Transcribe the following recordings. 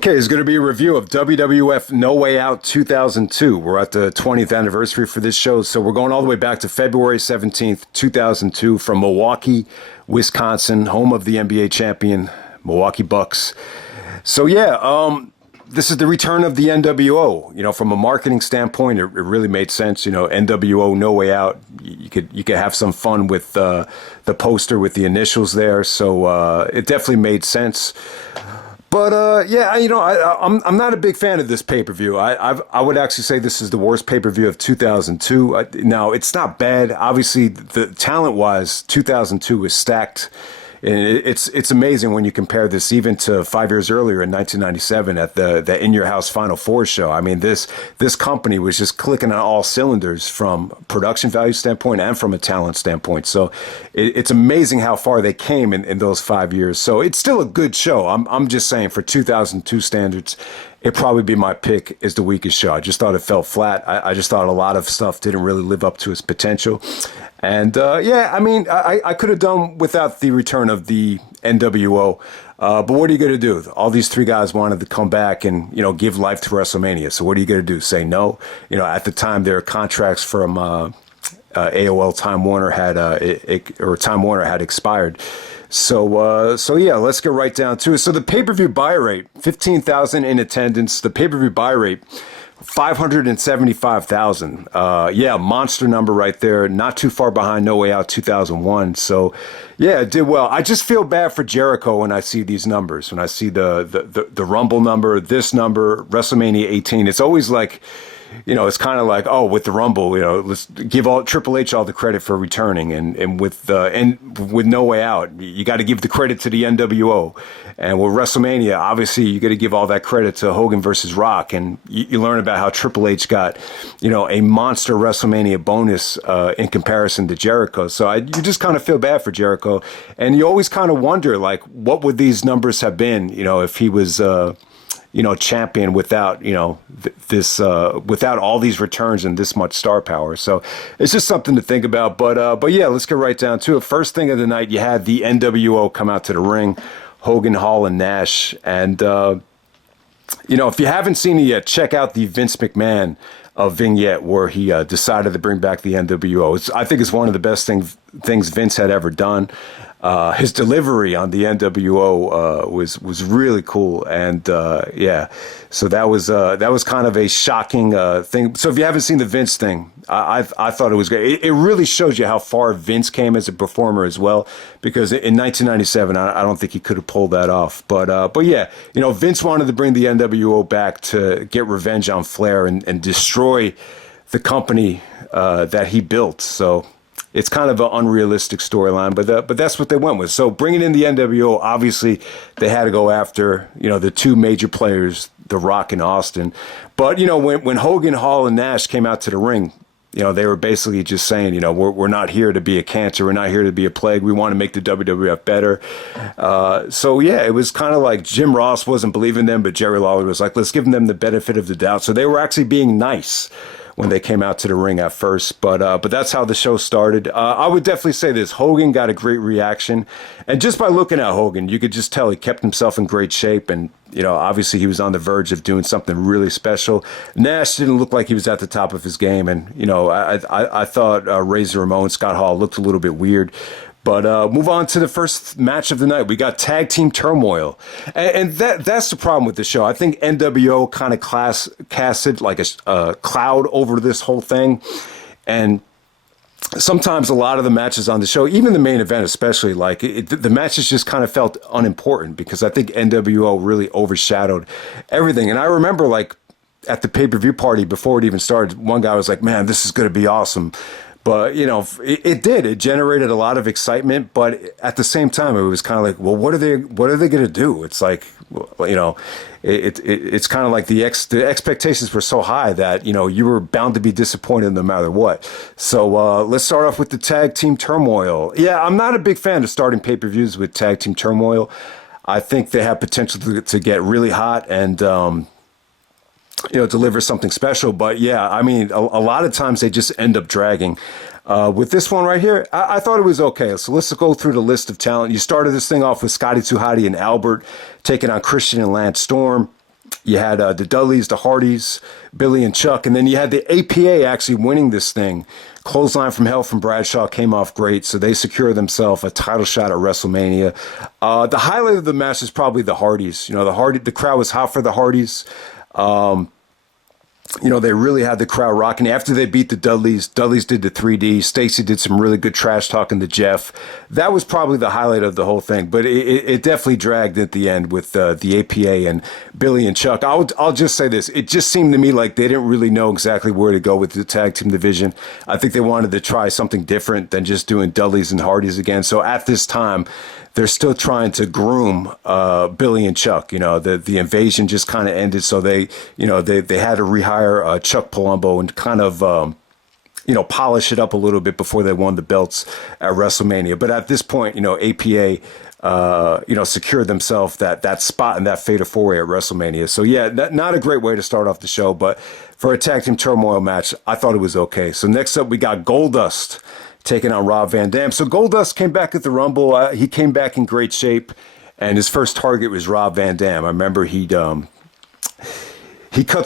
Okay, it's going to be a review of WWF No Way Out 2002. We're at the 20th anniversary for this show, so we're going all the way back to February 17th, 2002 from Milwaukee, Wisconsin, home of the NBA champion, Milwaukee Bucks. So this is the return of the NWO. You know, from a marketing standpoint, it really made sense. You know, NWO No Way Out. You could have some fun with the poster with the initials there. So it definitely made sense. But I'm not a big fan of this pay-per-view. I would actually say this is the worst pay-per-view of 2002. Now, it's not bad. Obviously, the talent-wise, 2002 was stacked. And it's amazing when you compare this even to 5 years earlier in 1997 at the In Your House Final Four show. I mean, this company was just clicking on all cylinders from production value standpoint and from a talent standpoint. So it's amazing how far they came in those 5 years. So it's still a good show. I'm just saying for 2002 standards, it'd probably be my pick as the weakest show. I just thought it fell flat. I just thought a lot of stuff didn't really live up to its potential. And I could have done without the return of the NWO. But what are you going to do? All these three guys wanted to come back and, you know, give life to WrestleMania. So what are you going to do? Say no? You know, at the time, their contracts from AOL Time Warner had expired. So let's get right down to it. So the pay-per-view buy rate, 15,000 in attendance. The pay-per-view buy rate, 575,000. Monster number right there. Not too far behind No Way Out 2001. So, yeah, it did well. I just feel bad for Jericho when I see these numbers. When I see the Rumble number, this number, WrestleMania 18. It's always like, you know, it's kind of like, oh, with the Rumble, you know, let's give Triple H all the credit for returning, and with No Way Out, you got to give the credit to the NWO, and with WrestleMania, obviously, you got to give all that credit to Hogan versus Rock, and you learn about how Triple H got, you know, a monster WrestleMania bonus in comparison to Jericho. So you just kind of feel bad for Jericho, and you always kind of wonder, like, what would these numbers have been, you know, if he was champion without, you know, without all these returns and this much star power. So it's just something to think about. But yeah, let's get right down to it. First thing of the night, you had the NWO come out to the ring, Hogan, Hall, and Nash. And, if you haven't seen it yet, check out the Vince McMahon vignette where he decided to bring back the NWO. I think it's one of the best things Vince had ever done. His delivery on the NWO was really cool, and so that was kind of a shocking thing. So if you haven't seen the Vince thing, I thought it was great. It really shows you how far Vince came as a performer as well, because in 1997 I don't think he could have pulled that off. But yeah, you know, Vince wanted to bring the NWO back to get revenge on Flair and destroy the company that he built. So it's kind of an unrealistic storyline, but that's what they went with. So bringing in the NWO, obviously they had to go after, you know, the two major players, The Rock and Austin. But, you know, when Hogan, Hall, and Nash came out to the ring, you know, they were basically just saying, you know, we're not here to be a cancer. We're not here to be a plague. We want to make the WWF better. So, yeah, it was kind of like Jim Ross wasn't believing them, but Jerry Lawler was like, let's give them the benefit of the doubt. So they were actually being nice when they came out to the ring at first, but that's how the show started. I would definitely say this: Hogan got a great reaction, and just by looking at Hogan, you could just tell he kept himself in great shape, and you know, obviously he was on the verge of doing something really special. Nash didn't look like he was at the top of his game, and you know, I thought Razor Ramon, Scott Hall looked a little bit weird. But move on to the first match of the night. We got Tag Team Turmoil. And that's the problem with the show. I think NWO kind of casted like a cloud over this whole thing. And sometimes a lot of the matches on the show, even the main event especially, like the matches just kind of felt unimportant because I think NWO really overshadowed everything. And I remember, like, at the pay-per-view party before it even started, one guy was like, man, this is going to be awesome. But, you know, it did. It generated a lot of excitement. But at the same time, it was kind of like, well, what are they going to do? It's like, you know, it's kind of like the expectations were so high that, you know, you were bound to be disappointed no matter what. So let's start off with the Tag Team Turmoil. Yeah, I'm not a big fan of starting pay-per-views with Tag Team Turmoil. I think they have potential to get really hot and deliver something special. But yeah, I mean, a lot of times they just end up dragging. With this one right here, I thought it was okay. So let's go through the list of talent. You started this thing off with Scotty 2 Hotty and Albert taking on Christian and Lance Storm. You had the Dudleys, the Hardys, Billy and Chuck, and then you had the APA actually winning this thing. Clothesline from Hell from Bradshaw came off great, so they secure themselves a title shot at WrestleMania. The highlight of the match is probably the Hardys. The crowd was hot for the Hardys. They really had the crowd rocking. After they beat the Dudleys did the 3D. Stacy did some really good trash talking to Jeff. That was probably the highlight of the whole thing. But it definitely dragged at the end with the APA and Billy and Chuck. I'll just say this. It just seemed to me like they didn't really know exactly where to go with the tag team division. I think they wanted to try something different than just doing Dudleys and Hardys again. So at this time, they're still trying to groom Billy and Chuck. The invasion just kind of ended, so they had to rehire Chuck Palumbo and kind of polish it up a little bit before they won the belts at WrestleMania. But at this point, APA secured themselves that spot in that Fatal 4-Way at WrestleMania. So yeah, not a great way to start off the show, but for a tag team turmoil match, I thought it was okay. So next up, we got Goldust taking on Rob Van Dam. So Goldust came back at the Rumble. He came back in great shape, and his first target was Rob Van Dam. I remember he cut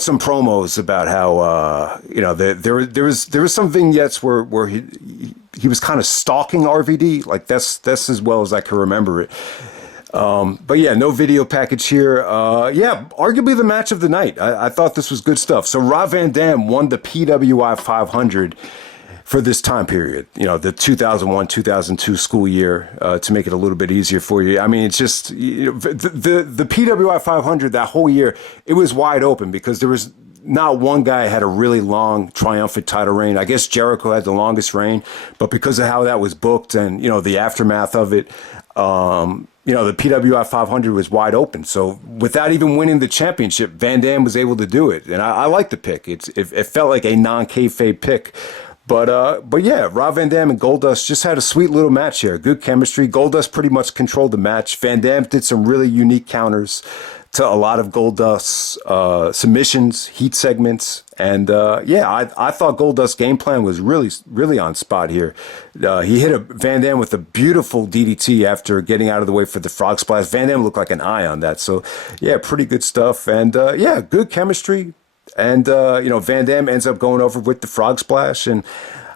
some promos about how there was some vignettes where he was kind of stalking RVD. Like that's as well as I can remember it. But yeah, no video package here. Arguably the match of the night. I thought this was good stuff. So Rob Van Dam won the PWI 500 for this time period, the 2001-2002 school year, to make it a little bit easier for you. I mean, it's just the PWI 500 that whole year, it was wide open because there was not one guy had a really long triumphant title reign. I guess Jericho had the longest reign, but because of how that was booked and the aftermath of it, the PWI 500 was wide open. So without even winning the championship, Van Dam was able to do it, and I like the pick. It felt like a non-kayfabe pick. But yeah, Rob Van Dam and Goldust just had a sweet little match here. Good chemistry. Goldust pretty much controlled the match. Van Dam did some really unique counters to a lot of Goldust's submissions, heat segments. And I thought Goldust's game plan was really, really on spot here. He hit Van Dam with a beautiful DDT after getting out of the way for the frog splash. Van Dam looked like an eye on that. So yeah, pretty good stuff. And good chemistry. And, Van Dam ends up going over with the frog splash. And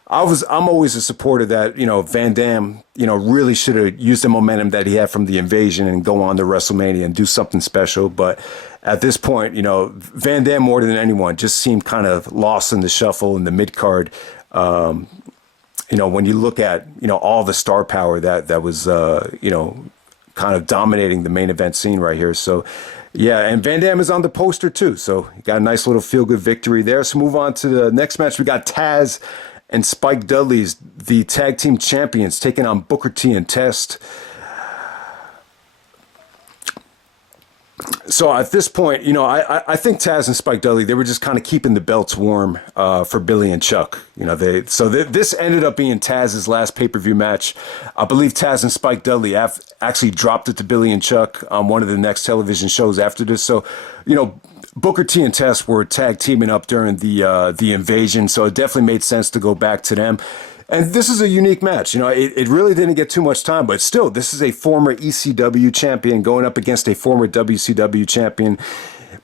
I'm always a supporter that, Van Dam, really should have used the momentum that he had from the invasion and go on to WrestleMania and do something special. But at this point, Van Dam more than anyone just seemed kind of lost in the shuffle in the mid card. When you look at, all the star power that was, kind of dominating the main event scene right here. So, yeah, and Van Dam is on the poster too, so you got a nice little feel-good victory there. So move on to the next match. We got Tazz and Spike Dudley's the tag team champions taking on Booker T and Test. So at this point, I think Tazz and Spike Dudley, they were just kind of keeping the belts warm for Billy and Chuck. This ended up being Tazz's last pay-per-view match. I believe Tazz and Spike Dudley actually dropped it to Billy and Chuck on one of the next television shows after this. So, Booker T and Test were tag teaming up during the invasion, so it definitely made sense to go back to them. And this is a unique match. It really didn't get too much time, but still, this is a former ECW champion going up against a former WCW champion.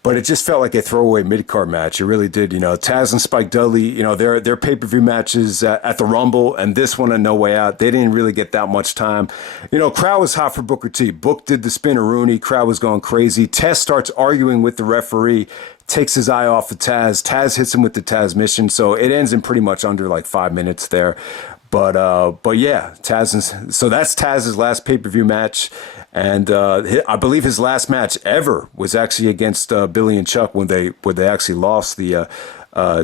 But it just felt like a throwaway mid-card match. It really did. Tazz and Spike Dudley, their pay-per-view matches at the Rumble and this one on No Way Out, they didn't really get that much time. Crowd was hot for Booker T. Book did the spin-a-rooney. Crowd was going crazy. Test starts arguing with the referee, takes his eye off of Tazz. Tazz hits him with the Tazz mission. So it ends in pretty much under like 5 minutes there. But yeah, so that's Tazz's last pay-per-view match. And I believe his last match ever was actually against Billy and Chuck when they actually lost the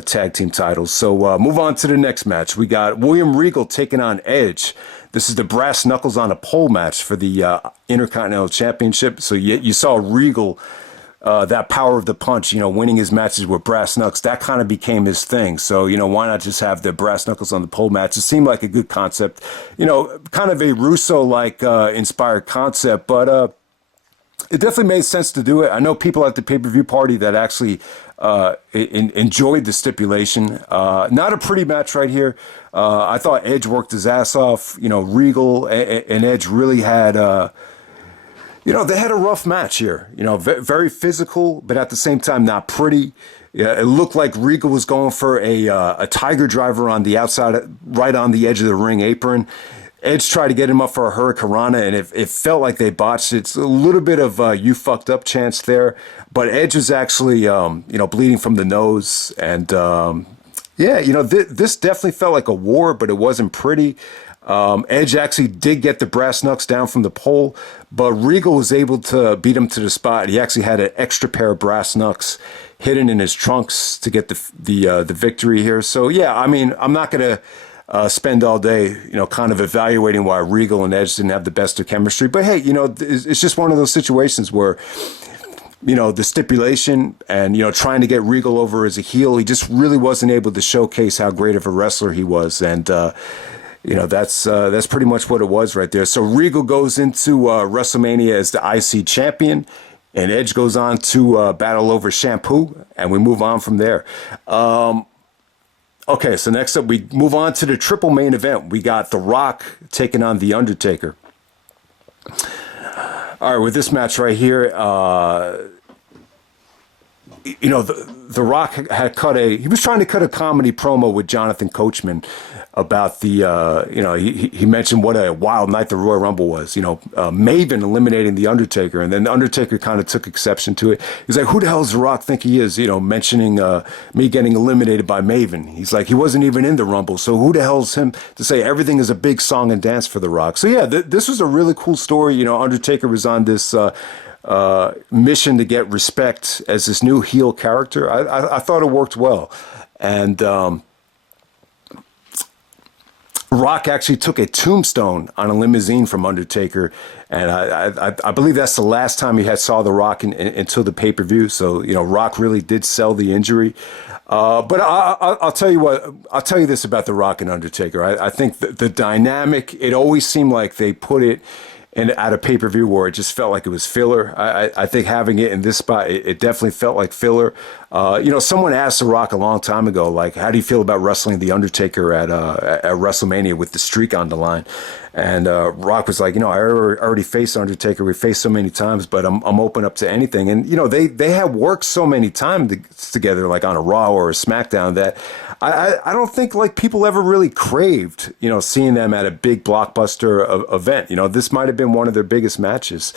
tag team titles. So move on to the next match. We got William Regal taking on Edge. This is the brass knuckles on a pole match for the Intercontinental Championship. So you saw Regal, that power of the punch, winning his matches with brass knuckles, that kind of became his thing. So, why not just have the brass knuckles on the pole match? It seemed like a good concept, kind of a Russo-like inspired concept, but it definitely made sense to do it. I know people at the pay-per-view party that actually enjoyed the stipulation. Not a pretty match right here. I thought Edge worked his ass off. Regal and Edge really had... They had a rough match here. Very physical, but at the same time not pretty. Yeah, it looked like Regal was going for a tiger driver on the outside, right on the edge of the ring apron. Edge tried to get him up for a hurricanrana, and it felt like they botched it. It's a little bit of you fucked up chance there, but Edge was actually bleeding from the nose, and this definitely felt like a war, but it wasn't pretty. Edge actually did get the brass knucks down from the pole, but Regal was able to beat him to the spot. He actually had an extra pair of brass knucks hidden in his trunks to get the victory here. So yeah, I mean, I'm not gonna spend all day, kind of evaluating why Regal and Edge didn't have the best of chemistry. But hey, it's just one of those situations where, the stipulation and, trying to get Regal over as a heel, he just really wasn't able to showcase how great of a wrestler he was. And, that's pretty much what it was right there. So Regal goes into WrestleMania as the IC champion, and Edge goes on to battle over Shampoo, and we move on from there. Okay, so next up, we move on to the triple main event. We got The Rock taking on The Undertaker. All right, with this match right here, the Rock had he was trying to cut a comedy promo with Jonathan Coachman about he mentioned what a wild night the Royal Rumble was, Maven eliminating The Undertaker, and then The Undertaker kind of took exception to it. He's like, who the hell does The Rock think he is, mentioning me getting eliminated by Maven. He's like, he wasn't even in the Rumble, so who the hell's him to say everything is a big song and dance for The Rock? So yeah, this was a really cool story. Undertaker was on this mission to get respect as this new heel character. I thought it worked well. And Rock actually took a tombstone on a limousine from Undertaker, and I believe that's the last time he had saw The Rock until the pay-per-view. So Rock really did sell the injury. But I'll tell you what. I'll tell you this about The Rock and Undertaker. I think the dynamic. It always seemed like they put it at a pay-per-view where it just felt like it was filler. I think having it in this spot, it definitely felt like filler. Someone asked The Rock a long time ago, like, how do you feel about wrestling The Undertaker at WrestleMania with the streak on the line? And Rock was like, I already faced Undertaker. We faced so many times, but I'm open up to anything. And, they have worked so many times together, like on a Raw or a SmackDown, that I don't think like people ever really craved, seeing them at a big blockbuster event. This might have been one of their biggest matches.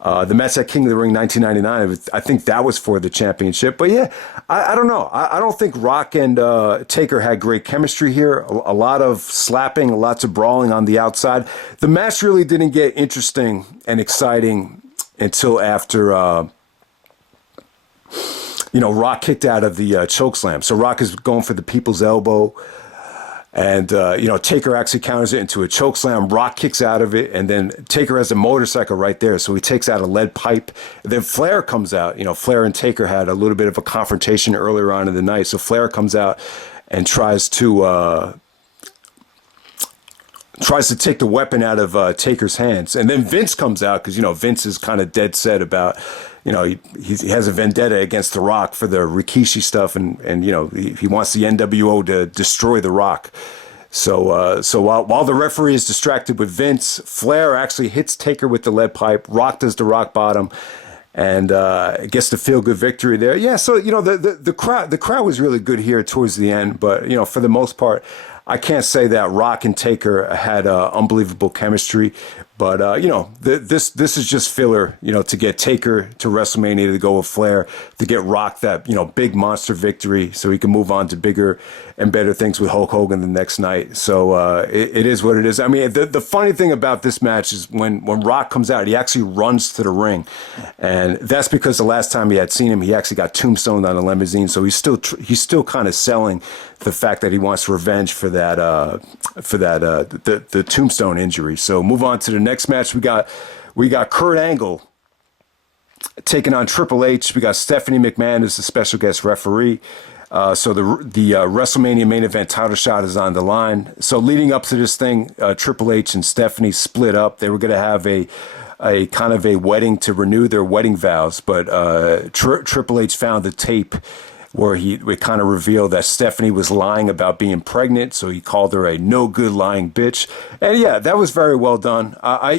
The match at King of the Ring 1999, I think that was for the championship. But yeah, I don't know. I don't think Rock and Taker had great chemistry here. A lot of slapping, lots of brawling on the outside. The match really didn't get interesting and exciting until after Rock kicked out of the chokeslam. So Rock is going for the people's elbow. And, Taker actually counters it into a chokeslam. Rock kicks out of it, and then Taker has a motorcycle right there, so he takes out a lead pipe. And then Flair comes out. Flair and Taker had a little bit of a confrontation earlier on in the night. So Flair comes out and tries to take the weapon out of Taker's hands. And then Vince comes out because, Vince is kind of dead set about, he has a vendetta against The Rock for the Rikishi stuff. And he wants the NWO to destroy The Rock. So while the referee is distracted with Vince, Flair actually hits Taker with the lead pipe. Rock does the rock bottom. And gets the feel-good victory there. Yeah, so, the crowd was really good here towards the end. But, for the most part, I can't say that Rock and Taker had unbelievable chemistry, but this is just filler, to get Taker to WrestleMania to go with Flair, to get Rock that big monster victory, so he can move on to bigger and better things with Hulk Hogan the next night. So it is what it is. I mean, the funny thing about this match is when Rock comes out, he actually runs to the ring, and that's because the last time he had seen him, he actually got tombstoned on a limousine. So he's still kind of selling the fact that he wants revenge for that the tombstone injury. So move on to the next match. We got Kurt Angle taking on Triple H. We got Stephanie McMahon as the special guest referee. So the WrestleMania main event title shot is on the line. So leading up to this thing, Triple H and Stephanie split up. They were going to have a kind of a wedding to renew their wedding vows, but Triple H found the tape where it kind of revealed that Stephanie was lying about being pregnant, so he called her a no good lying bitch. And yeah, that was very well done. I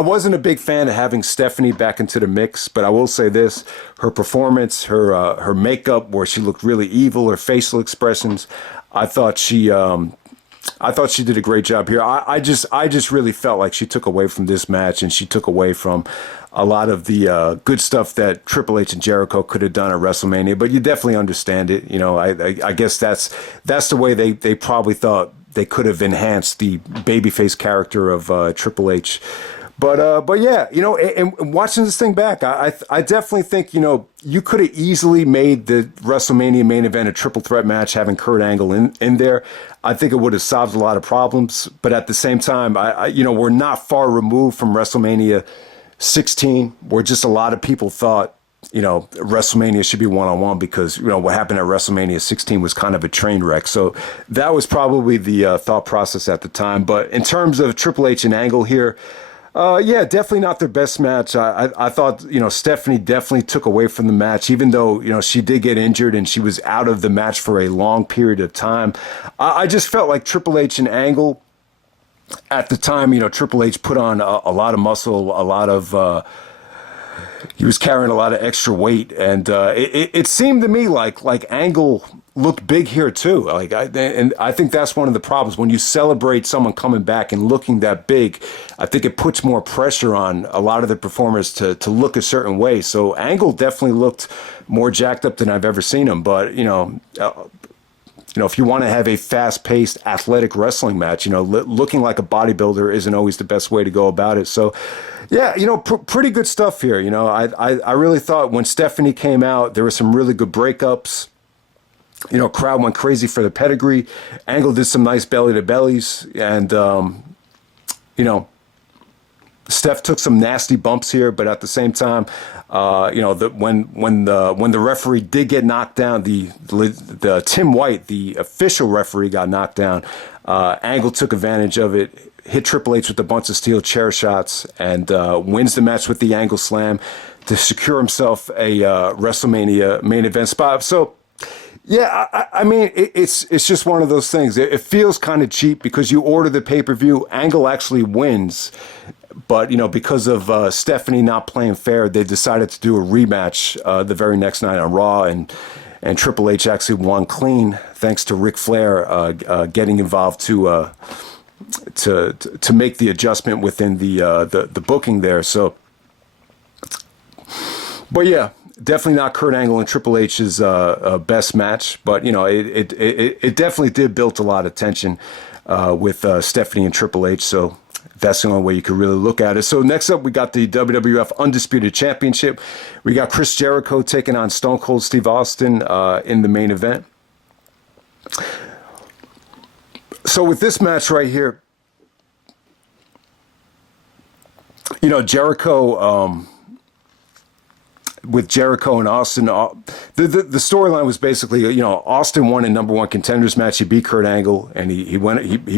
wasn't a big fan of having Stephanie back into the mix, but I will say this: her performance, her makeup, where she looked really evil, her facial expressions, I thought she did a great job here. I just really felt like she took away from this match, and she took away from a lot of the good stuff that Triple H and Jericho could have done at WrestleMania. But you definitely understand it. I guess that's the way they probably thought they could have enhanced the babyface character of Triple H. But yeah, and watching this thing back, I definitely think, you could have easily made the WrestleMania main event a triple threat match, having Kurt Angle in there. I think it would have solved a lot of problems. But at the same time, we're not far removed from WrestleMania 16, where just a lot of people thought, WrestleMania should be one-on-one because, what happened at WrestleMania 16 was kind of a train wreck. So that was probably the thought process at the time. But in terms of Triple H and Angle here, yeah, definitely not their best match. I thought, Stephanie definitely took away from the match, even though, she did get injured and she was out of the match for a long period of time. I just felt like Triple H and Angle at the time, Triple H put on a lot of muscle, a lot of, he was carrying a lot of extra weight. And it seemed to me like Angle looked big here too. And I think that's one of the problems. When you celebrate someone coming back and looking that big, I think it puts more pressure on a lot of the performers to look a certain way. So Angle definitely looked more jacked up than I've ever seen him. But, if you want to have a fast-paced athletic wrestling match, looking like a bodybuilder isn't always the best way to go about it. So, yeah, pretty good stuff here. I really thought when Stephanie came out, there were some really good breakups. Crowd went crazy for the pedigree. Angle did some nice belly-to-bellies. And, Steph took some nasty bumps here, but at the same time, when the referee did get knocked down, the Tim White, the official referee, got knocked down. Angle took advantage of it, hit Triple H with a bunch of steel chair shots, and wins the match with the Angle Slam to secure himself a WrestleMania main event spot. So, yeah, I mean, it's just one of those things. It feels kind of cheap because you order the pay-per-view, Angle actually wins. But, because of Stephanie not playing fair, they decided to do a rematch the very next night on Raw, and Triple H actually won clean thanks to Ric Flair getting involved to make the adjustment within the booking there. So, but yeah, definitely not Kurt Angle and Triple H's best match, but it definitely did build a lot of tension with Stephanie and Triple H. So that's the only way you could really look at it. So next up, we got the WWF Undisputed Championship. We got Chris Jericho taking on Stone Cold Steve Austin in the main event. So with this match right here, Jericho, with Jericho and Austin, the storyline was basically, Austin won a number one contenders match. He beat Kurt Angle, and he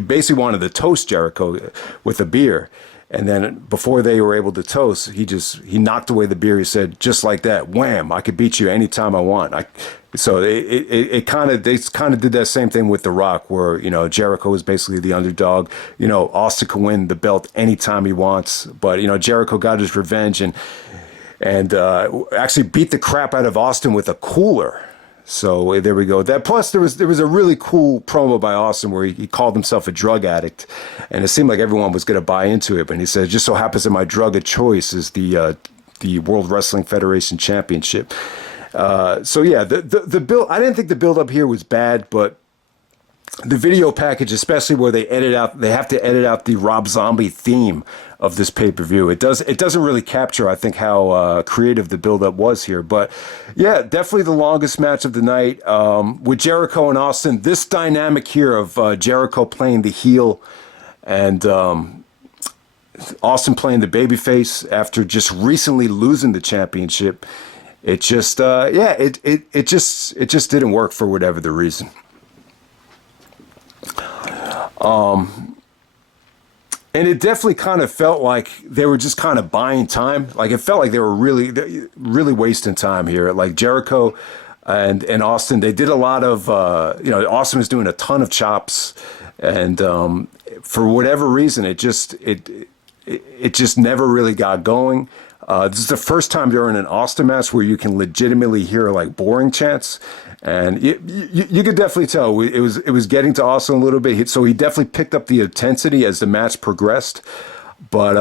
basically wanted to toast Jericho with a beer. And then before they were able to toast, he knocked away the beer. He said, just like that, wham, I could beat you anytime I want. So they kind of did that same thing with The Rock, where, Jericho was basically the underdog. Austin can win the belt anytime he wants, but, Jericho got his revenge and actually beat the crap out of Austin with a cooler. So there we go. That plus there was a really cool promo by Austin where he called himself a drug addict, and it seemed like everyone was going to buy into it. But he said, "Just so happens that my drug of choice is the World Wrestling Federation Championship." So yeah, the build. I didn't think the build up here was bad, but the video package, especially where they have to edit out the Rob Zombie theme of this pay-per-view. It doesn't really capture, I think, how creative the build-up was here. But yeah, definitely the longest match of the night with Jericho and Austin. This dynamic here of Jericho playing the heel and Austin playing the babyface after just recently losing the championship. It just it just didn't work for whatever the reason. And it definitely kind of felt like they were just kind of buying time. Like it felt like they were really, really wasting time here. Like Jericho, and Austin. They did a lot of Austin was doing a ton of chops, and for whatever reason, it just never really got going. This is the first time during an Austin match where you can legitimately hear like boring chants, and you could definitely tell it was getting to Austin a little bit. So he definitely picked up the intensity as the match progressed. But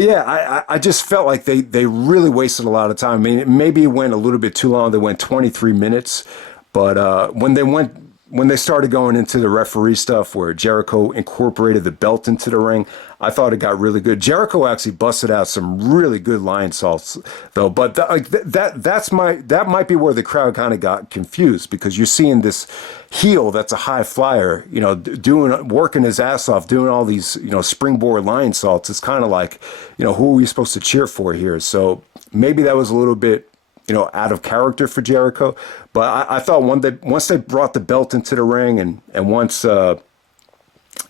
yeah, I just felt like they really wasted a lot of time. I mean, maybe it went a little bit too long. They went 23 minutes, but when they started going into the referee stuff where Jericho incorporated the belt into the ring, I thought it got really good. Jericho actually busted out some really good lion salts, though. But that might be where the crowd kind of got confused, because you're seeing this heel that's a high flyer, working his ass off, doing all these, springboard lion salts. It's kind of like, who are we supposed to cheer for here? So maybe that was a little bit, out of character for Jericho. But I thought once they brought the belt into the ring, and once,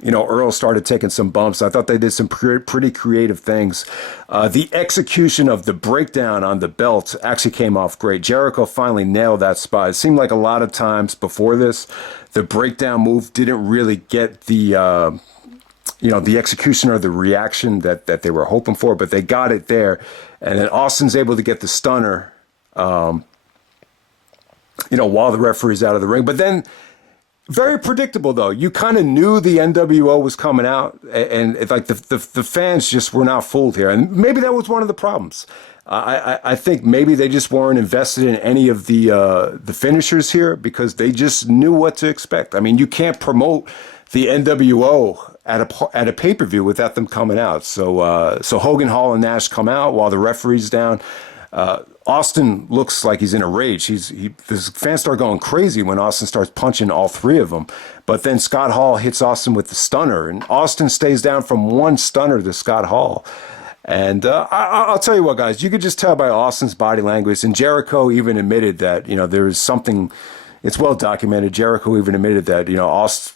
Earl started taking some bumps, I thought they did some pretty creative things. The execution of the breakdown on the belt actually came off great. Jericho finally nailed that spot. It seemed like a lot of times before this, the breakdown move didn't really get the execution or the reaction that they were hoping for, but they got it there. And then Austin's able to get the stunner, while the referee's out of the ring. But then, very predictable, though. You kind of knew the NWO was coming out, and like the fans just were not fooled here. And maybe that was one of the problems. I think maybe they just weren't invested in any of the finishers here, because they just knew what to expect. I mean, you can't promote the NWO at a pay-per-view without them coming out. So Hogan, Hall, and Nash come out while the referee's down. Austin looks like he's in a rage. The fans start going crazy when Austin starts punching all three of them. But then Scott Hall hits Austin with the stunner, and Austin stays down from one stunner to Scott Hall. And I'll tell you what, guys, you could just tell by Austin's body language, and Jericho even admitted that, there is something. It's well documented. Jericho even admitted that,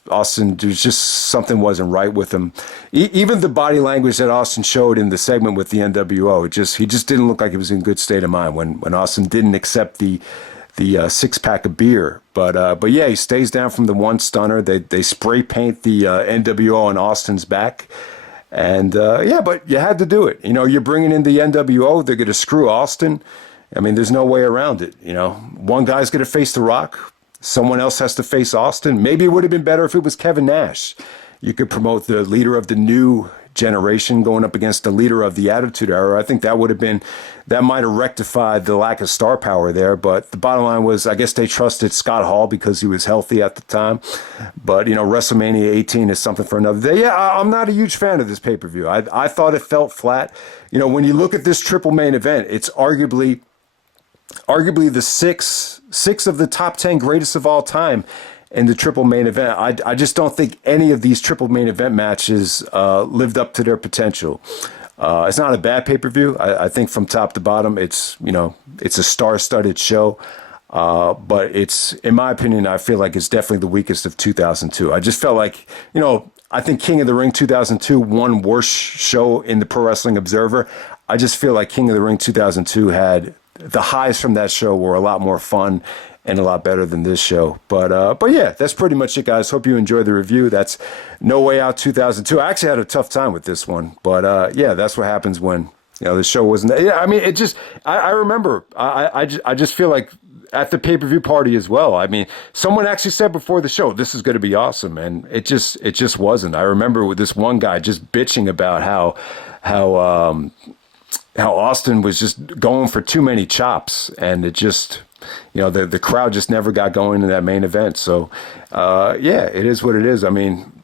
Austin, there's just something wasn't right with him. Even the body language that Austin showed in the segment with the NWO, he just didn't look like he was in good state of mind when Austin didn't accept the 6-pack of beer. But yeah, he stays down from the one stunner. They spray paint the NWO on Austin's back. And but you had to do it. You're bringing in the NWO. They're going to screw Austin. I mean, there's no way around it. One guy's going to face The Rock. Someone else has to face Austin. Maybe it would have been better if it was Kevin Nash. You could promote the leader of the new generation going up against the leader of the Attitude Era. I think that might have rectified the lack of star power there. But the bottom line was, I guess they trusted Scott Hall because he was healthy at the time. But, WrestleMania 18 is something for another day. Yeah, I'm not a huge fan of this pay-per-view. I thought it felt flat. When you look at this triple main event, it's arguably the six of the top 10 greatest of all time in the triple main event. I just don't think any of these triple main event matches lived up to their potential. It's not a bad pay-per-view. I think from top to bottom, it's a star-studded show. But it's, in my opinion, I feel like it's definitely the weakest of 2002. I just felt like, I think King of the Ring 2002 won worst show in the Pro Wrestling Observer. I just feel like King of the Ring 2002 had the highs from that show were a lot more fun and a lot better than this show. But yeah, that's pretty much it, guys. Hope you enjoyed the review. That's No Way Out 2002. I actually had a tough time with this one, but yeah, that's what happens when the show wasn't. Yeah, I mean, it just. I remember. I just feel like at the pay-per-view party as well. I mean, someone actually said before the show, "This is going to be awesome," and it just wasn't. I remember with this one guy just bitching about how Austin was just going for too many chops, and it just, the crowd just never got going in that main event. So, yeah, it is what it is. I mean,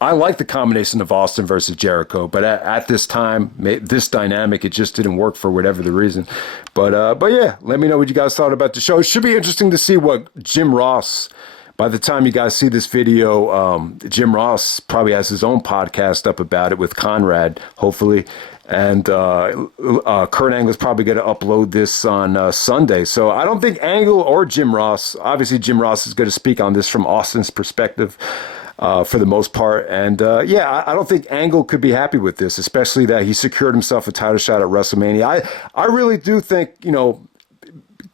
I like the combination of Austin versus Jericho, but at this time, this dynamic, it just didn't work for whatever the reason. But yeah, let me know what you guys thought about the show. It should be interesting to see what Jim Ross. By the time you guys see this video, Jim Ross probably has his own podcast up about it with Conrad, hopefully. And Kurt Angle's probably going to upload this on Sunday. So I don't think Angle or Jim Ross, obviously Jim Ross is going to speak on this from Austin's perspective for the most part. And yeah, I don't think Angle could be happy with this, especially that he secured himself a title shot at WrestleMania. I really do think,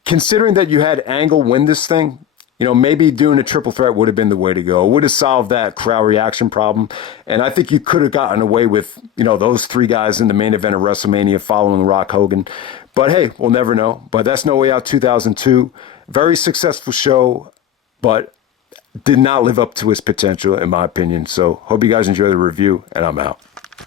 considering that you had Angle win this thing, you know, maybe doing a triple threat would have been the way to go. It would have solved that crowd reaction problem. And I think you could have gotten away with, you know, those three guys in the main event of WrestleMania following Rock Hogan. But hey, we'll never know. But that's No Way Out 2002. Very successful show, but did not live up to its potential, in my opinion. So hope you guys enjoy the review, and I'm out.